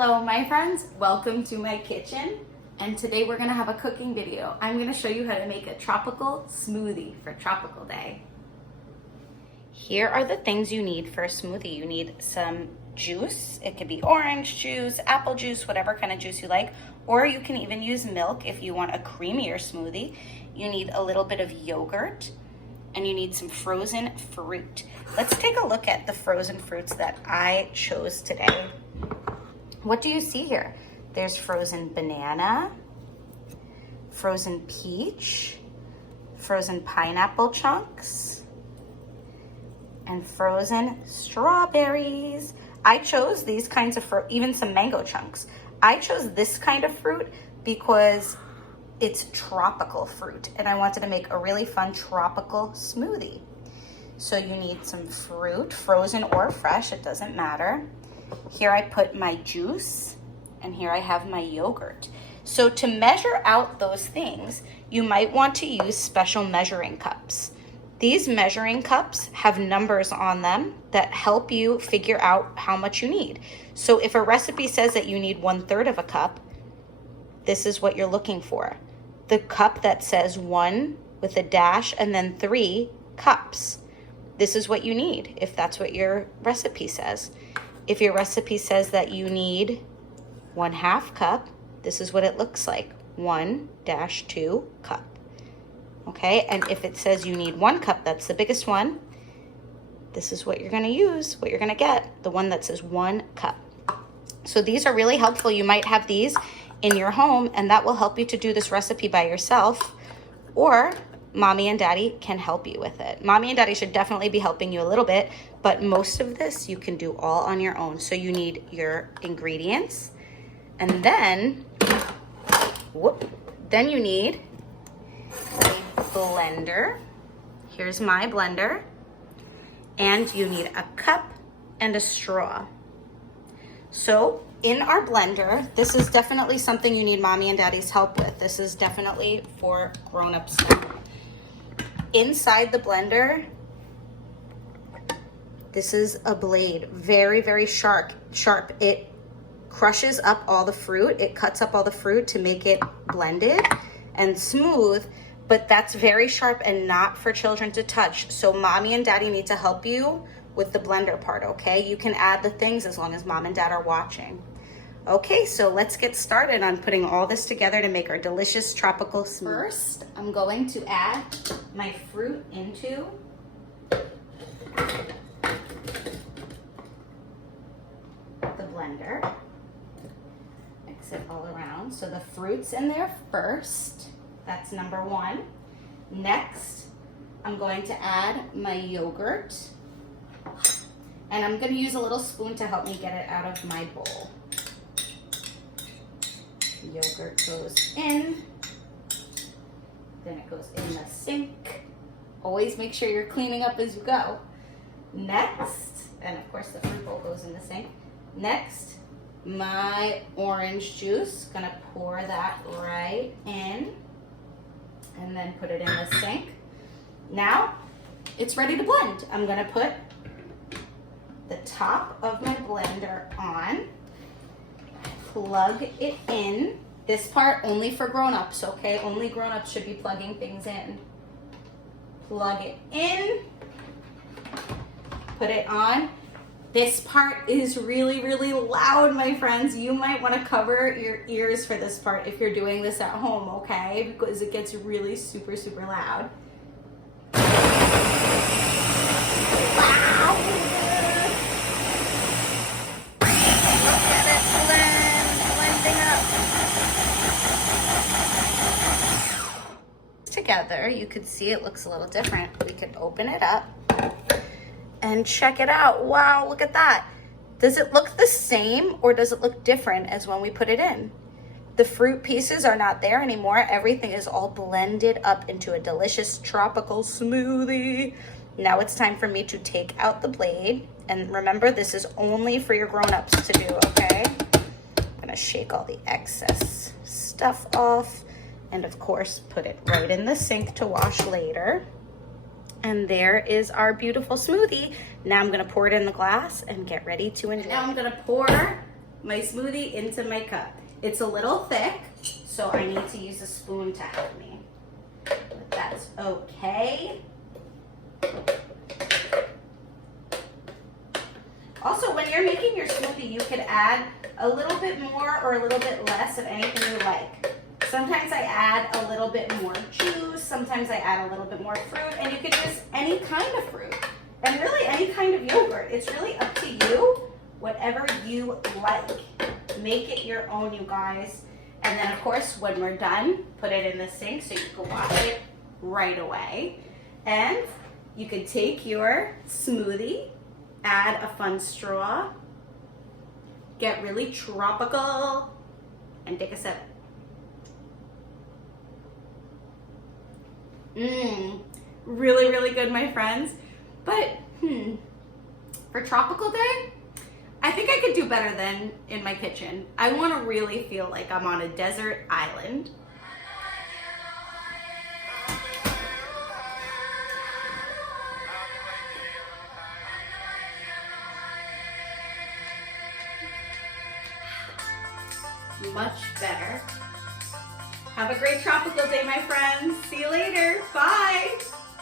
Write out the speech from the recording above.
Hello my friends, welcome to my kitchen, and today we're gonna have a cooking video. I'm gonna show you how to make a tropical smoothie for tropical day. Here are the things you need for a smoothie. You need some juice. It could be orange juice, apple juice, whatever kind of juice you like, or you can even use milk if you want a creamier smoothie. You need a little bit of yogurt, and you need some frozen fruit. Let's take a look at the frozen fruits that I chose today. What do you see here? There's frozen banana, frozen peach, frozen pineapple chunks, and frozen strawberries. I chose these kinds of fruit, even some mango chunks. I chose this kind of fruit because it's tropical fruit, and I wanted to make a really fun tropical smoothie. So you need some fruit, frozen or fresh, it doesn't matter. Here I put my juice, and here I have my yogurt. So to measure out those things, you might want to use special measuring cups. These measuring cups have numbers on them that help you figure out how much you need. So if a recipe says that you need 1/3 of a cup, this is what you're looking for. The cup that says 1 with a dash and then 3 cups. This is what you need if that's what your recipe says. If your recipe says that you need 1/2 cup, this is what it looks like, 1-2 cup. Okay, and if it says you need 1 cup, that's the biggest one, this is what you're gonna use, what you're gonna get, the one that says 1 cup. So these are really helpful. You might have these in your home, and that will help you to do this recipe by yourself, or mommy and daddy can help you with it. Mommy and daddy should definitely be helping you a little bit, but most of this you can do all on your own. So you need your ingredients, and then, then you need a blender. Here's my blender. And you need a cup and a straw. So in our blender, this is definitely something you need mommy and daddy's help with. This is definitely for grown-up stuff. Inside the blender, this is a blade, very, very sharp. It crushes up all the fruit. It cuts up all the fruit to make it blended and smooth, but that's very sharp and not for children to touch. So mommy and daddy need to help you with the blender part, okay? You can add the things as long as mom and dad are watching. Okay, so let's get started on putting all this together to make our delicious tropical smoothie. First, I'm going to add my fruit into the blender. Mix it all around. So the fruit's in there first. That's number 1. Next, I'm going to add my yogurt. And I'm going to use a little spoon to help me get it out of my bowl. Yogurt goes in, then it goes in the sink. Always make sure you're cleaning up as you go. Next, and of course the fruit bowl goes in the sink. Next, my orange juice, gonna pour that right in and then put it in the sink. Now it's ready to blend. I'm gonna put the top of my blender on, plug it in. This part only for grown-ups, okay? Only grown-ups should be plugging things in. Plug it in, put it on. This part is really, really loud, my friends. You might want to cover your ears for this part if you're doing this at home, okay? Because it gets really super, super loud. Together, you could see it looks a little different. We could open it up and check it out. Wow, look at that. Does it look the same or does it look different as when we put it in? The fruit pieces are not there anymore. Everything is all blended up into a delicious tropical smoothie. Now it's time for me to take out the blade. And remember, this is only for your grown-ups to do, okay? I'm gonna shake all the excess stuff off. And of course, put it right in the sink to wash later. And there is our beautiful smoothie. Now I'm gonna pour it in the glass and get ready to enjoy. Now I'm gonna pour my smoothie into my cup. It's a little thick, so I need to use a spoon to help me. But that's okay. Also, when you're making your smoothie, you could add a little bit more or a little bit less of anything you like. Sometimes I add a little bit more juice, sometimes I add a little bit more fruit, and you could use any kind of fruit. And really any kind of yogurt. It's really up to you, whatever you like. Make it your own, you guys. And then of course, when we're done, put it in the sink so you can wash it right away. And you could take your smoothie, add a fun straw, get really tropical, and take a sip. Really, really good, my friends. But, for tropical day, I think I could do better than in my kitchen. I want to really feel like I'm on a desert island. Much better. Have a great tropical day, my friends. See you later. Bye.